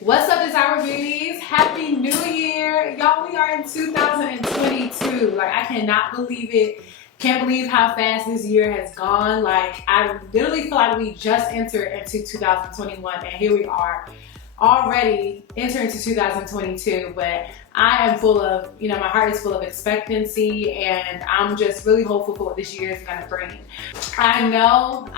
What's up, Desire Beauties? Happy New Year. Y'all, we are in 2022. Like, I cannot believe it. Can't believe how fast this year has gone. Like, I literally feel like we just entered into 2021 and here we are already entering into 2022. But I am full of, my heart is full of expectancy and I'm just really hopeful for what this year is gonna bring. I know.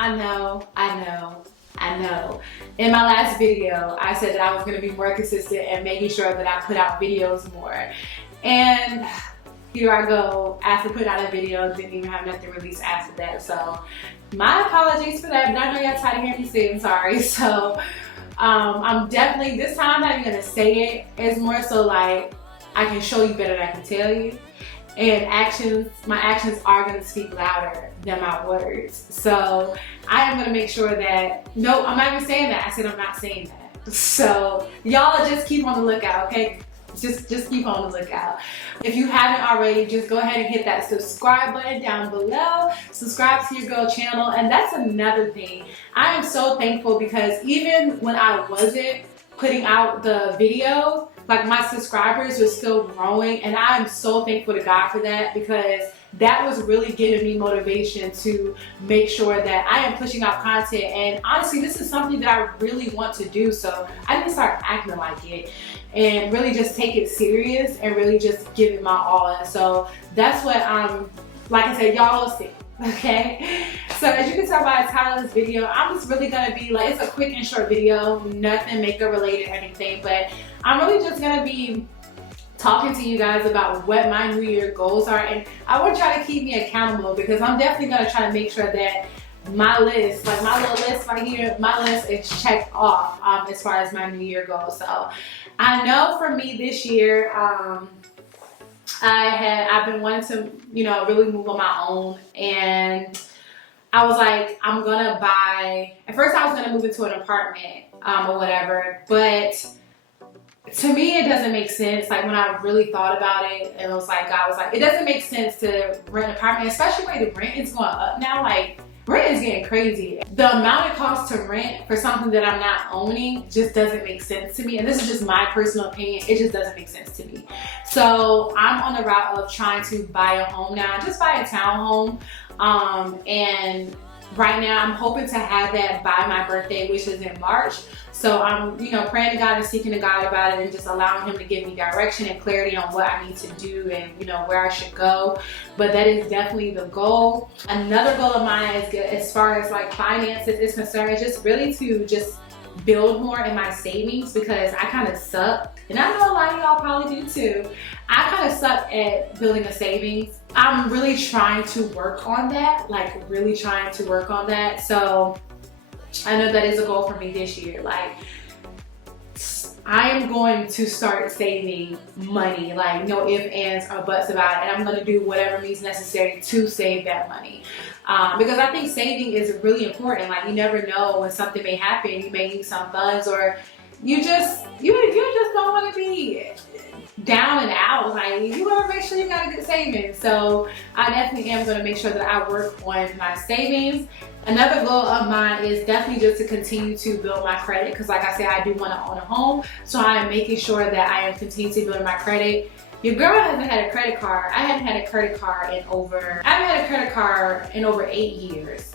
In my last video, I said that I was going to be more consistent and making sure that I put out videos more. And here I go, after putting out a video, didn't even have nothing released after that. So my apologies for that, but I know y'all tired of hearing me say it, I'm sorry. So I'm definitely, this time I'm not even going to say it. It's more so like, I can show you better than I can tell you. And my actions are going to speak louder than my words. So I am going to make sure that, no, I'm not even saying that. I said I'm not saying that. So y'all just keep on the lookout, okay? Just keep on the lookout. If you haven't already, just go ahead and hit that subscribe button down below. Subscribe to your girl channel. And that's another thing. I am so thankful because even when I wasn't putting out the videos, like my subscribers are still growing, and I'm so thankful to God for that, because that was really giving me motivation to make sure that I am pushing out content. And honestly, this is something that I really want to do, so I need to start acting like it and really just take it serious and really just give it my all. And so that's what like I said, y'all will see. Okay, so as you can tell by the title of this video, I'm just really gonna be like, it's a quick and short video, nothing makeup related or anything, but I'm really just gonna be talking to you guys about what my New Year goals are, and I want y'all to keep me accountable, because I'm definitely gonna try to make sure that my list, like my little list right here, my list is checked off as far as my New Year goals. So I know for me this year, I've been wanting to, really move on my own, and I was like, I'm gonna buy, at first I was gonna move into an apartment or whatever, but to me it doesn't make sense. Like, when I really thought about it, and it was like, God was like, it doesn't make sense to rent an apartment, especially when the rent is going up now. Like, rent is getting crazy. The amount it costs to rent for something that I'm not owning just doesn't make sense to me. And this is just my personal opinion. It just doesn't make sense to me. So I'm on the route of trying to buy a home now, just buy a townhome. And right now I'm hoping to have that by my birthday, which is in March. So I'm, praying to God and seeking to God about it, and just allowing Him to give me direction and clarity on what I need to do and, where I should go. But that is definitely the goal. Another goal of mine is, as far as like finances is concerned, is just really to just build more in my savings, because I kind of suck. And I know a lot of y'all probably do too. I kind of suck at building a savings. I'm really trying to work on that, like really trying to work on that. So I know that is a goal for me this year. Like, I am going to start saving money, like no ifs, ands, or buts about it. And I'm going to do whatever means necessary to save that money. Because I think saving is really important. Like, you never know when something may happen. You may need some funds, or you just don't want to be down and out. Like, you want to make sure you got a good savings. So I definitely am going to make sure that I work on my savings. Another goal of mine is definitely just to continue to build my credit, because like I said, I do want to own a home. So I am making sure that I am continuing to build my credit. Your girl hasn't had a credit card. I haven't had a credit card in over 8 years.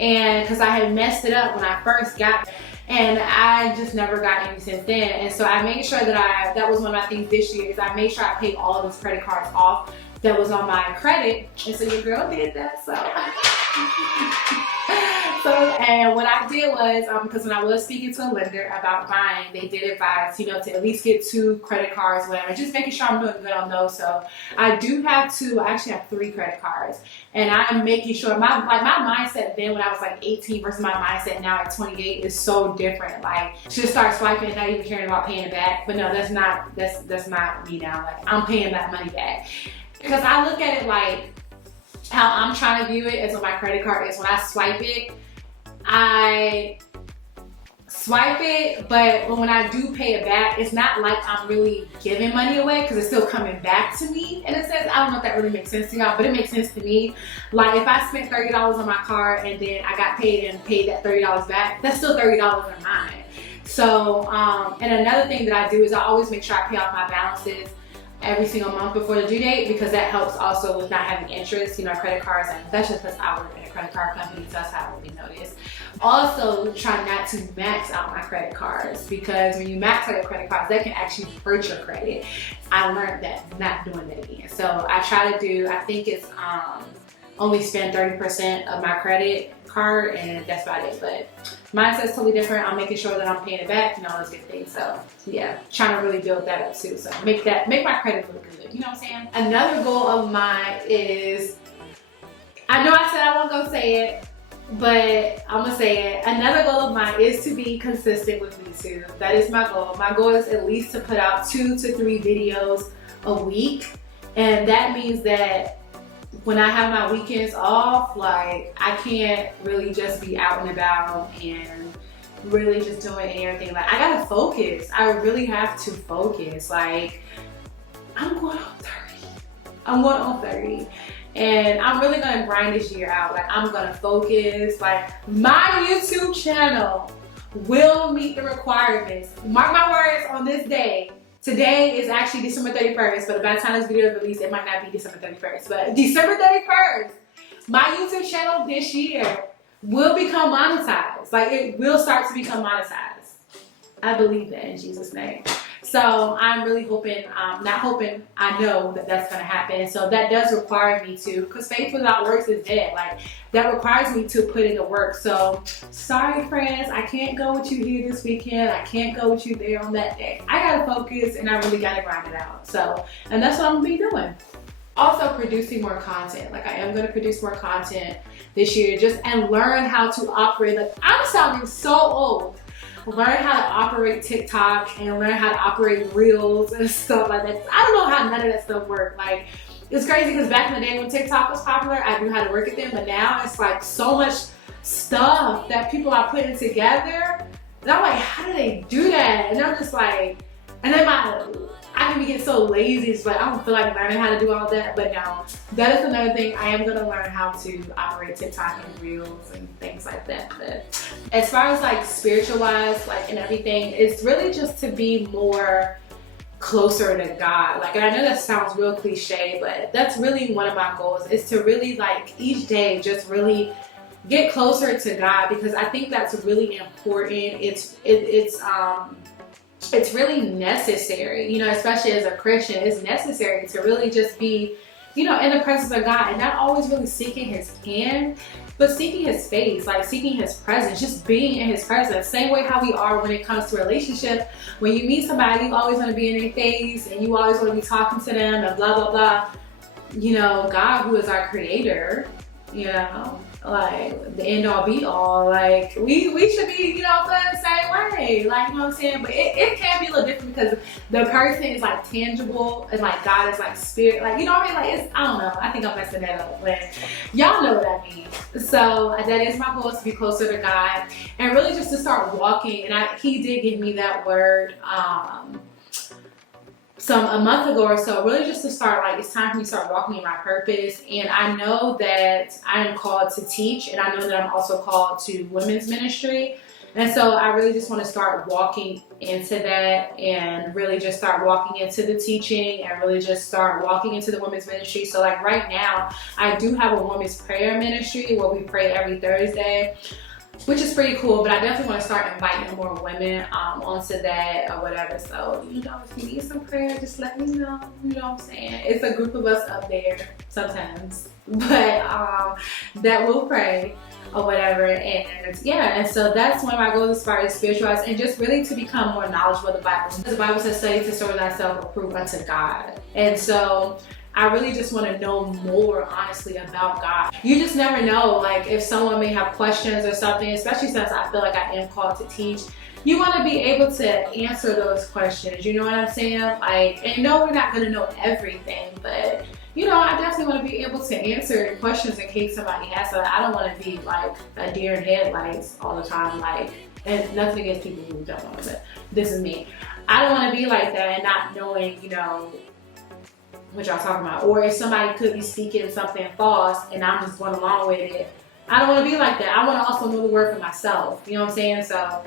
And because I had messed it up when I first got it, and I just never got any since then. And so I made sure that that was one of my things this year, is I made sure I paid all of those credit cards off that was on my credit. And so your girl did that, so. And what I did was, because when I was speaking to a lender about buying, they did advise, to at least get 2 credit cards, whatever, just making sure I'm doing good on those. So I do have 2, I actually have 3 credit cards, and I'm making sure my mindset then when I was like 18 versus my mindset now at 28 is so different. Like, just start swiping and not even caring about paying it back. But no, that's not me now. Like, I'm paying that money back, because I look at it like, how I'm trying to view it is, what my credit card is. When I swipe it, but when I do pay it back, it's not like I'm really giving money away, because it's still coming back to me in a sense. I don't know if that really makes sense to y'all, but it makes sense to me. Like, if I spent $30 on my card and then I got paid and paid that $30 back, that's still $30 of mine. So, and another thing that I do is I always make sure I pay off my balances every single month before the due date, because that helps also with not having interest, you know, credit cards, and that's just because I work in a credit card company, so that's how I really notice. Also, try not to max out my credit cards, because when you max out your credit cards, that can actually hurt your credit. I learned that, not doing that again. So I try to do, I think it's only spend 30% of my credit card, and that's about it. But mine says totally different. I'm making sure that I'm paying it back and all those good things. So yeah, trying to really build that up too. So make my credit look good. You know what I'm saying? Another goal of mine is, I know I said I wasn't gonna say it, but I'm gonna say it. Another goal of mine is to be consistent with YouTube. That is my goal. My goal is at least to put out 2 to 3 videos a week. And that means that when I have my weekends off, like, I can't really just be out and about and really just doing everything. Like, I gotta focus. I really have to focus. Like, I'm going on 30. I'm going on 30. And I'm really gonna grind this year out. Like, I'm gonna focus. Like, my YouTube channel will meet the requirements. Mark my words on this day. Today is actually December 31st, but by the time this video is released, it might not be December 31st. But December 31st, my YouTube channel this year will become monetized. Like, it will start to become monetized. I believe that in Jesus' name. So I'm really hoping, not hoping, I know that that's going to happen. So that does require me to, because faith without works is dead. Like, that requires me to put in the work. So sorry, friends, I can't go with you here this weekend. I can't go with you there on that day. I got to focus, and I really got to grind it out. So, and that's what I'm going to be doing. Also, producing more content. Like, I am going to produce more content this year, just, and learn how to operate. Like, I'm sounding so old. Learn how to operate TikTok and learn how to operate Reels and stuff like that. I don't know how none of that stuff works. Like, it's crazy because back in the day when TikTok was popular, I knew how to work with them, but now it's like so much stuff that people are putting together. And I'm like, how do they do that? And I'm just like, and then I can be getting so lazy. It's like, I don't feel like learning how to do all that. But no, that is another thing. I am gonna learn how to operate TikTok and Reels and things like that. But as far as like spiritualized, like, and everything, it's really just to be more closer to God. Like, and I know that sounds real cliche, but that's really one of my goals, is to really, like, each day just really get closer to God, because I think that's really important. It's really necessary, you know, especially as a Christian. It's necessary to really just be, you know, in the presence of God, and not always really seeking His hand, but seeking His face, like seeking His presence, just being in His presence. Same way how we are when it comes to relationship. When you meet somebody, you always want to be in their face, and you always want to be talking to them and blah, blah, blah. You know, God, who is our creator, you know, like the end all be all, like we should be, you know, feeling the same way, like, you know what I'm saying? But it can be a little different because the person is like tangible, and like God is like spirit, like, you know what I mean? Like, it's, I don't know, I think I'm messing that up, but y'all know what I mean. So that is my goal, is to be closer to God and really just to start walking. And He did give me that word a month ago or so, really just to start, like, it's time for me to start walking in my purpose. And I know that I am called to teach, and I know that I'm also called to women's ministry. And so I really just want to start walking into that, and really just start walking into the teaching, and really just start walking into the women's ministry. So like right now, I do have a women's prayer ministry where we pray every Thursday, which is pretty cool, but I definitely want to start inviting more women onto that or whatever. So, you know, if you need some prayer, just let me know. You know what I'm saying? It's a group of us up there sometimes, but that will pray or whatever. And yeah, and so that's one of my goals as far as spiritualized, and just really to become more knowledgeable of the Bible. The Bible says, study to show thyself approved unto God. And so I really just want to know more, honestly, about God. You just never know, like, if someone may have questions or something, especially since I feel like I am called to teach. You want to be able to answer those questions, you know what I'm saying? Like, and no, we're not going to know everything, but, you know, I definitely want to be able to answer questions in case somebody has some. I don't want to be like a deer in headlights all the time, like, and nothing against people who don't know, but this is me. I don't want to be like that and not knowing, you know, what y'all talking about. Or if somebody could be speaking something false and I'm just going along with it, I don't want to be like that. I want to also know the word for myself, you know what I'm saying? So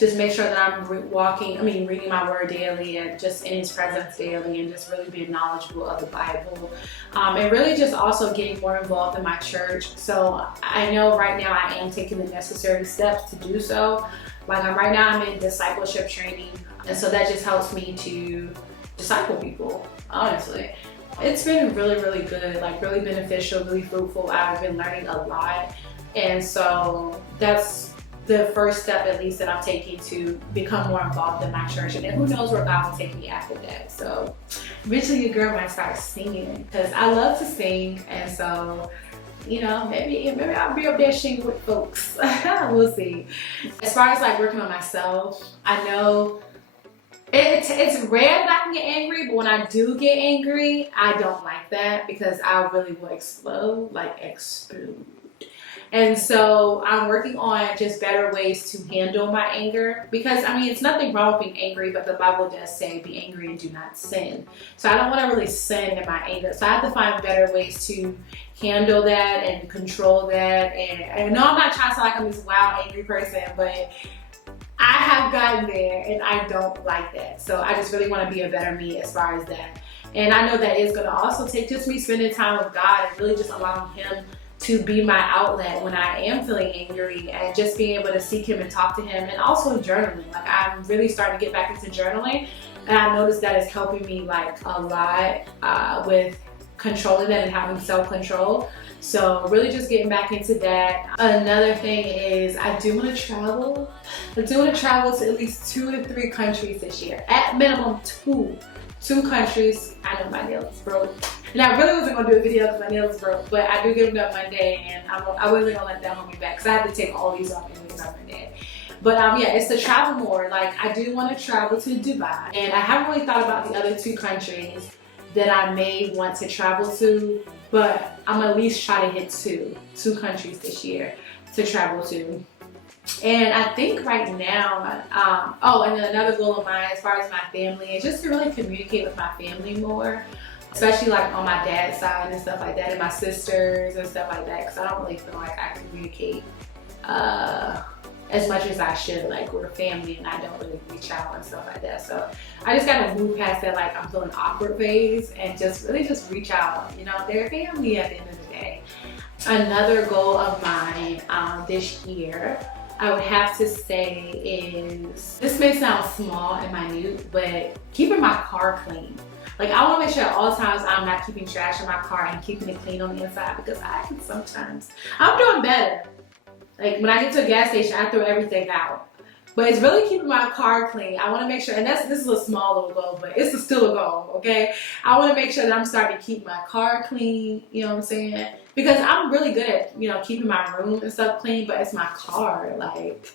just make sure that I'm reading my word daily and just in his presence daily, and just really being knowledgeable of the Bible. And really just also getting more involved in my church. So I know right now I am taking the necessary steps to do so. Like right now I'm in discipleship training, and so that just helps me to disciple people, honestly. It's been really, really good, like really beneficial, really fruitful. I've been learning a lot. And so that's the first step, at least, that I'm taking to become more involved in my church. And then who knows where God will take me after that. So eventually your girl might start singing, because I love to sing. And so, you know, maybe I'll be up there singing with folks. We'll see. As far as like working on myself, I know it's rare that I can get angry, but when I do get angry, I don't like that, because I really will explode. And so I'm working on just better ways to handle my anger, because I mean, it's nothing wrong with being angry, but the Bible does say be angry and do not sin. So I don't want to really sin in my anger. So I have to find better ways to handle that and control that. And no, I'm not trying to sound like I'm this wild angry person, but I have gotten there and I don't like that. So I just really want to be a better me as far as that. And I know that it's going to also take just me spending time with God and really just allowing him to be my outlet when I am feeling angry, and just being able to seek him and talk to him, and also journaling. Like I'm really starting to get back into journaling, and I noticed that it's helping me like a lot with controlling that and having self-control. So really just getting back into that. Another thing is I do want to travel. I do want to travel to at least 2 to 3 countries this year. At minimum 2 countries. I know my nails broke. And I really wasn't going to do a video because my nails broke, but I do get them done Monday, and I wasn't going to let that hold me back, because I have to take all these off anyways on Monday. But yeah, it's to travel more. Like I do want to travel to Dubai, and I haven't really thought about the other 2 countries that I may want to travel to, but I'm gonna at least try to hit two countries this year to travel to. And I think right now, and then another goal of mine as far as my family is just to really communicate with my family more, especially like on my dad's side and stuff like that, and my sisters and stuff like that, because I don't really feel like I communicate as much as I should. Like we're family and I don't really reach out and stuff like that. So I just gotta move past that like I'm feeling awkward phase and just really just reach out. You know, they're family at the end of the day. Another goal of mine this year, I would have to say is, this may sound small and minute, but keeping my car clean. Like I want to make sure at all times I'm not keeping trash in my car and keeping it clean on the inside, because I can sometimes. I'm doing better. Like when I get to a gas station, I throw everything out. But it's really keeping my car clean. I want to make sure, and this is a small little goal, but it's still a goal, okay? I want to make sure that I'm starting to keep my car clean, you know what I'm saying? Because I'm really good at, you know, keeping my room and stuff clean, but it's my car, like,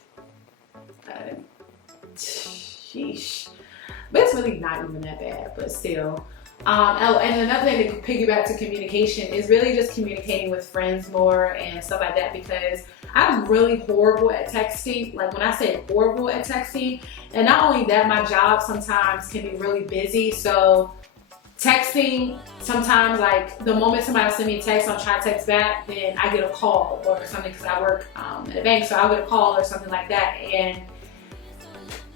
sheesh. But it's really not even that bad, but still. And another thing to piggyback to communication is really just communicating with friends more and stuff like that, because I'm really horrible at texting. Like when I say horrible at texting, and not only that, my job sometimes can be really busy. So texting, sometimes like the moment somebody sends me a text, I'm trying to text back, then I get a call or something, because I work at a bank, so I'll get a call or something like that, and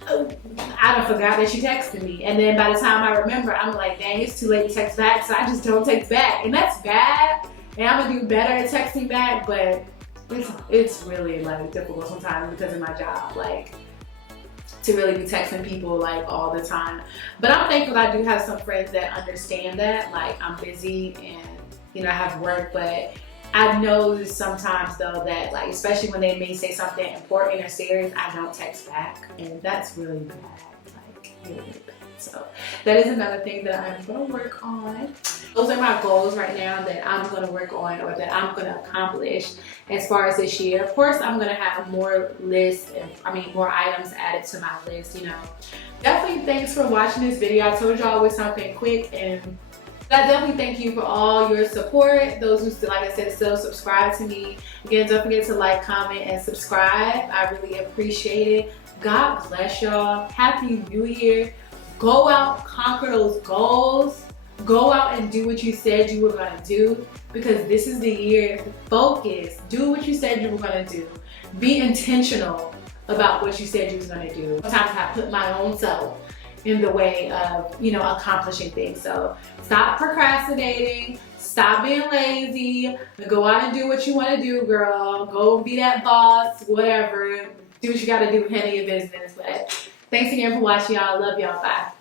I done forgot that she texted me. And then by the time I remember, I'm like, dang, it's too late to text back, so I just don't text back. And that's bad, and I'm gonna do better at texting back, but it's really like difficult sometimes because of my job, like to really be texting people like all the time. But I'm thankful that I do have some friends that understand that, like I'm busy and, you know, I have work, but I know sometimes though that, like, especially when they may say something important or serious, I don't text back, and that's really bad, like really, really bad. So that is another thing that I'm gonna work on. Those are my goals right now that I'm gonna work on, or that I'm gonna accomplish as far as this year. Of course, I'm gonna have more lists and more items added to my list, you know. Definitely thanks for watching this video. I told y'all it was something quick, and I definitely thank you for all your support. Those who still, like I said, still subscribe to me. Again, don't forget to like, comment, and subscribe. I really appreciate it. God bless y'all. Happy New Year. Go out, conquer those goals. Go out and do what you said you were gonna do, because this is the year to focus. Do what you said you were gonna do. Be intentional. about what you said you was gonna do. Sometimes I put my own self in the way of, you know, accomplishing things. So stop procrastinating, stop being lazy, go out and do what you wanna do, girl. Go be that boss, whatever. Do what you gotta do, handle your business. But thanks again for watching, y'all. Love y'all. Bye.